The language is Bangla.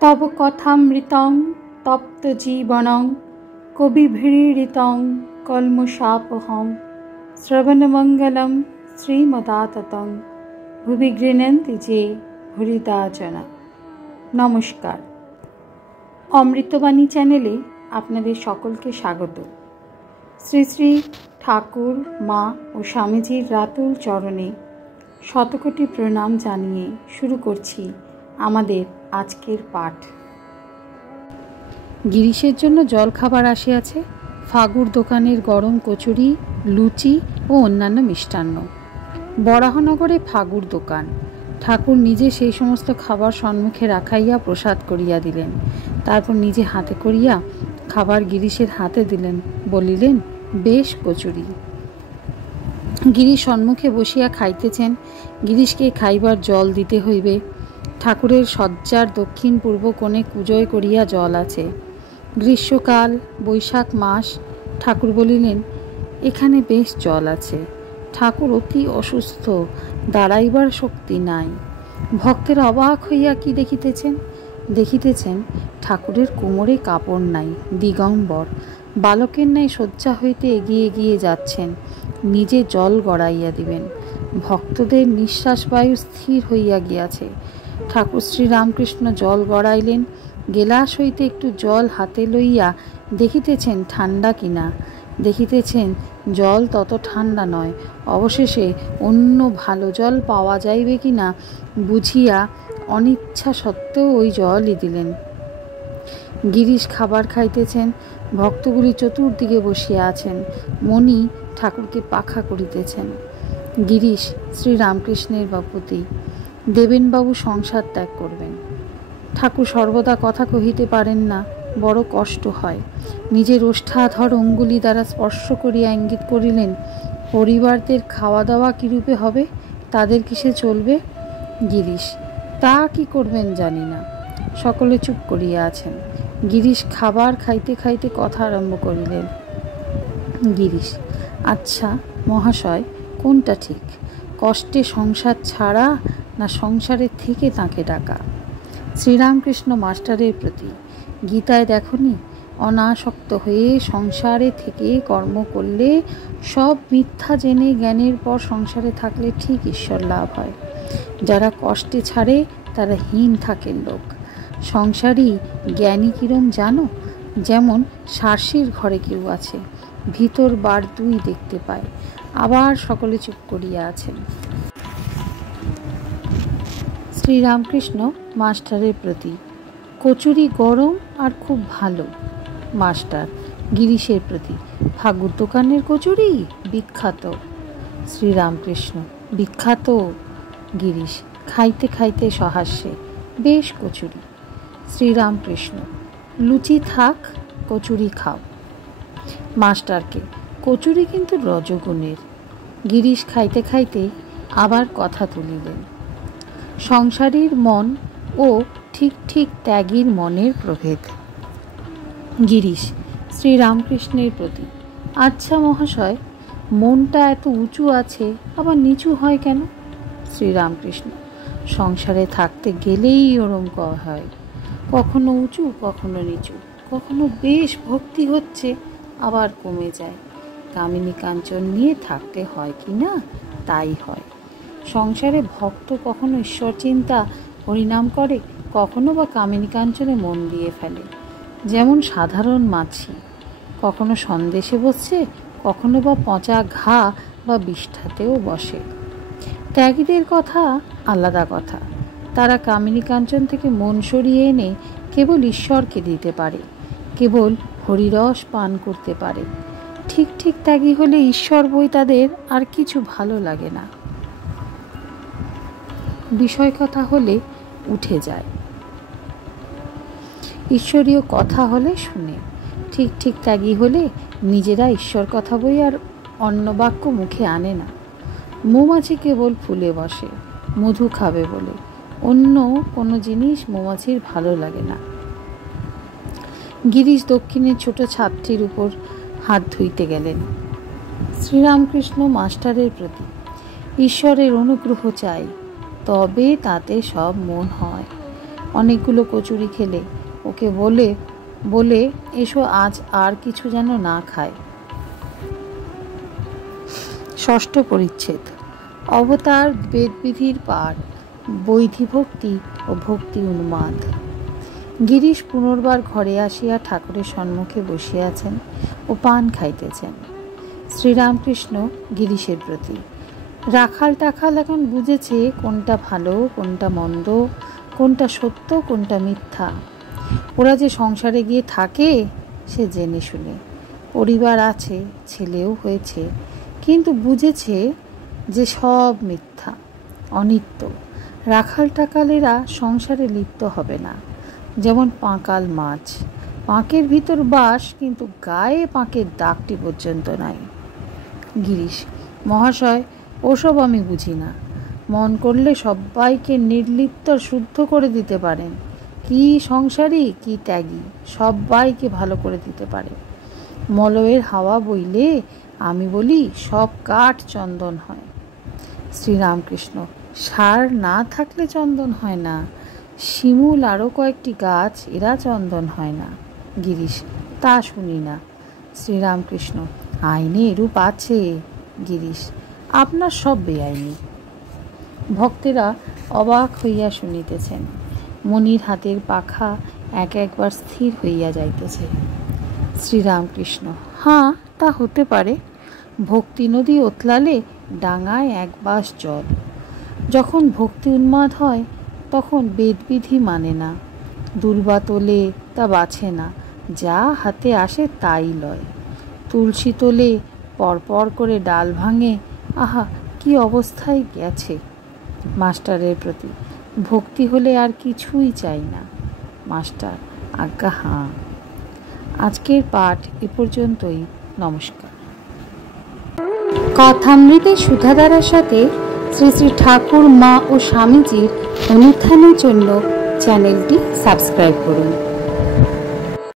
তব কথামৃতং তপ্ত জীবনং কবিভিড়িতং কলমশাপহং শ্রবণমঙ্গলম শ্রীমদাততং ভুবি গৃহন্তি যে হরিদা জনা। নমস্কার, অমৃতবাণী চ্যানেলে আপনাদের সকলকে স্বাগত। শ্রী শ্রী ঠাকুর, মা ও স্বামীজির রাতুল চরণে শতকোটি প্রণাম জানিয়ে শুরু করছি আমাদের আজকের পাঠ। গিরিশের জন্য জলখাবার আসিয়াছে, ফাগুর দোকানের গরম কচুরি, লুচি ও অন্যান্য মিষ্টান্ন। বরাহনগরে ফাগুর দোকান। ঠাকুর নিজে সেই সমস্ত খাবার সম্মুখে রাখাইয়া প্রসাদ করিয়া দিলেন। তারপর নিজে হাতে করিয়া খাবার গিরিশের হাতে দিলেন, বলিলেন, বেশ কচুরি। গিরিশ সম্মুখে বসিয়া খাইতেছেন। গিরিশকে খাইবার জল দিতে হইবে। ঠাকুরের শয্যার দক্ষিণ পূর্ব কোণে কুজয় করিয়া জল আছে। গ্রীষ্মকাল, বৈশাখ মাস। ঠাকুর বলিলেন, এখানে বেশ জল আছে। ঠাকুর অতি অসুস্থ, দাঁড়াইবার শক্তি নাই। ভক্তের অবাক হইয়া কি দেখিতেছেন ঠাকুরের কোমরে কাপড় নাই, দিগম্বর, বালকের ন্যায় শয্যা হইতে এগিয়ে এগিয়ে যাচ্ছেন। নিজে জল গড়াইয়া দিবেন। ভক্তদের নিঃশ্বাস বায়ু স্থির হইয়া গিয়াছে। ঠাকুর শ্রীরামকৃষ্ণ জল গড়াইলেন। গেলাস হইতে একটু জল হাতে লইয়া দেখিতেছেন ঠান্ডা কিনা। দেখিতেছেন জল তত ঠান্ডা নয়। অবশেষে অন্য ভালো জল পাওয়া যাইবে কিনা বুঝিয়া অনিচ্ছা সত্ত্বেও ওই জলই দিলেন। গিরিশ খাবার খাইতেছেন। ভক্তগুলি চতুর্দিকে বসিয়া আছেন। মণি ঠাকুরকে পাখা করিতেছেন। গিরিশ শ্রীরামকৃষ্ণের প্রতি, দেবেনবাবু সংসার ত্যাগ করবেন। ঠাকুর সর্বদা কথা কহিতে পারেন না, বড় কষ্ট হয়। নিজের ওষ্ঠাধর অঙ্গুলি দ্বারা স্পর্শ করিয়া ইঙ্গিত করিলেন, পরিবারদের খাওয়া দাওয়া কিরূপে হবে, তাদের কিসে চলবে? গিরিশ, তা কি করবেন জানি না। সকলে চুপ করিয়া আছেন। গিরিশ খাবার খাইতে খাইতে কথা আরম্ভ করিলেন। গিরিশ, আচ্ছা মহাশয়, কোনটা ঠিক? কষ্টে সংসার ছাড়া না সংসারের থেকে তাকে ডাকা? শ্রীরামকৃষ্ণ মাস্টারের প্রতি, গীতায় দেখনি, অনাসক্ত হয়ে সংসারে থেকে কর্ম করলে সব মিথ্যা জেনে জ্ঞানের পর সংসারে থাকলে ঠিক ঈশ্বর লাভ হয়। যারা কষ্টে ছাড়ে তারা হীন থাকের লোক। সংসারী জ্ঞানী কিরম জানো? যেমন সার্সির ঘরে কেউ আছে, ভিতর বার দুই দেখতে পায়। আবার সকলে চুপ করিয়া আছেন। শ্রীরামকৃষ্ণ মাস্টারের প্রতি, কচুরি গরম আর খুব ভালো। মাস্টার গিরিশের প্রতি, ফাগুর দোকানের কচুরি বিখ্যাত। শ্রীরামকৃষ্ণ, বিখ্যাত? গিরিশ খাইতে খাইতে সহাস্যে, বেশ কচুরি। শ্রীরামকৃষ্ণ, লুচি থাক, কচুরি খাও। মাস্টারকে, কচুরি কিন্তু রজগুণের। গিরিশ খাইতে খাইতে আবার কথা তুলিলেন, সংসারীর মন ও ঠিক ঠিক ত্যাগীর মনের প্রভেদ। গিরিশ শ্রীরামকৃষ্ণের প্রতি, আচ্ছা মহাশয়, মনটা এত উঁচু আছে আবার নিচু হয় কেন? শ্রীরামকৃষ্ণ, সংসারে থাকতে গেলেই ওরম হয়, কখনো উঁচু কখনো নিচু, কখনো বেশ ভক্তি হচ্ছে আবার কমে যায়। কামিনী কাঞ্চন নিয়ে থাকতে হয় কি না, তাই হয়। সংসারে ভক্ত কখনো ঈশ্বর চিন্তা হরিনাম করে, কখনো বা কামিনী কাঞ্চনে মন দিয়ে ফেলে। যেমন সাধারণ মাছি, কখনো সন্দেশে বসছে, কখনো বা পচা ঘা বা বিষ্ঠাতেও বসে। ত্যাগীদের কথা আলাদা কথা। তারা কামিনী কাঞ্চন থেকে মন সরিয়ে এনে কেবল ঈশ্বরকে দিতে পারে, কেবল হরিরস পান করতে পারে। ঠিক ঠিক ত্যাগী হলে ঈশ্বর বই তাদের আর কিছু ভালো লাগে না। বিষয় কথা হলে উঠে যায়, ঈশ্বরীয় কথা হলে শুনে। ঠিক ঠিক ত্যাগী হলে নিজেরা ঈশ্বর কথা বই আর অন্য বাক্য মুখে আনে না। মৌমাছি কেবল ফুলে বসে, মধু খাবে বলে। অন্য কোনো জিনিস মৌমাছির ভালো লাগে না। গিরিশ দক্ষিণের ছোট ছাদটির উপর হাত ধুইতে গেলেন। শ্রীরামকৃষ্ণ মাস্টারের প্রতি, ঈশ্বরের অনুগ্রহ চাই, তবে তাতে সব মন হয়। অনেকগুলো কচুরি খেলে। ওকে বলে বলে এসো আজ আর কিছু যেন না খায়। ষষ্ঠ পরিচ্ছেদ। অবতার, বেদবিধির পাঠ, বৈধি ভক্তি ও ভক্তি উন্মাদ। গিরিশ পুনর্বার ঘরে আসিয়া ঠাকুরের সম্মুখে বসিয়াছেন ও পান খাইতেছেন। শ্রীরামকৃষ্ণ গিরিশের প্রতি। রাখাল টাখাল এখন বুঝেছে কোনটা ভালো, কোনটা মন্দ, কোনটা সত্য, কোনটা মিথ্যা। ওরা যে সংসারে গিয়ে থাকে সে জেনে শুনে। পরিবার আছে, ছেলেও হয়েছে, কিন্তু বুঝেছে যে সব মিথ্যা, অনিত্য। রাখাল টাকালেরা সংসারে লিপ্ত হবে না। যেমন পাঁকাল মাছ, পাঁকের ভিতর বাস, কিন্তু গায়ে পাঁকের দাগটি পর্যন্ত নাই। গিরিশ: মহাশয়, ওসব আমি বুঝি না। মন করলে সবাইকে নির্লিপ্ত শুদ্ধ করে দিতে পারেন। কি সংসারী, কি ত্যাগী, সবাইকে ভালো করে দিতে পারে। মলয়ের হাওয়া বইলে আমি বলি সব কাঠ চন্দন হয়। শ্রীরামকৃষ্ণ: সার না থাকলে চন্দন হয় না। শিমুল আরও কয়েকটি গাছ, এরা চন্দন হয় না। গিরিশ: তা শুনি না। শ্রীরামকৃষ্ণ: আইনে এরূপ আছে। গিরিশ: আপনার সব বেআইনি। ভক্তেরা অবাক হইয়া শুনিতেছেন। মণির হাতের পাখা এক একবার স্থির হইয়া যাইতেছে। শ্রীরামকৃষ্ণ: হাঁ, তা হতে পারে। ভক্তি নদী ওতলালে ডাঙায় এক বাস জল। যখন ভক্তি উন্মাদ হয় তখন বেদবিধি মানে না, দুর্বা তোলে তা বাছে না, যা হাতে আসে তাই লয়। তুলসী তোলে, পরপর করে ডাল ভাঙে, আহা কি অবস্থায় গেছে। মাস্টারের প্রতি। ভক্তি হলে আর কিছুই চাই না। মাস্টার: আজ্ঞা হাঁ। আজকের পাঠ এ পর্যন্তই। নমস্কার। কথামৃতে সুধাধারার সাথে শ্রী শ্রী ঠাকুর, মা ও স্বামীজির অনুধ্যানের জন্য চ্যানেলটি সাবস্ক্রাইব করুন।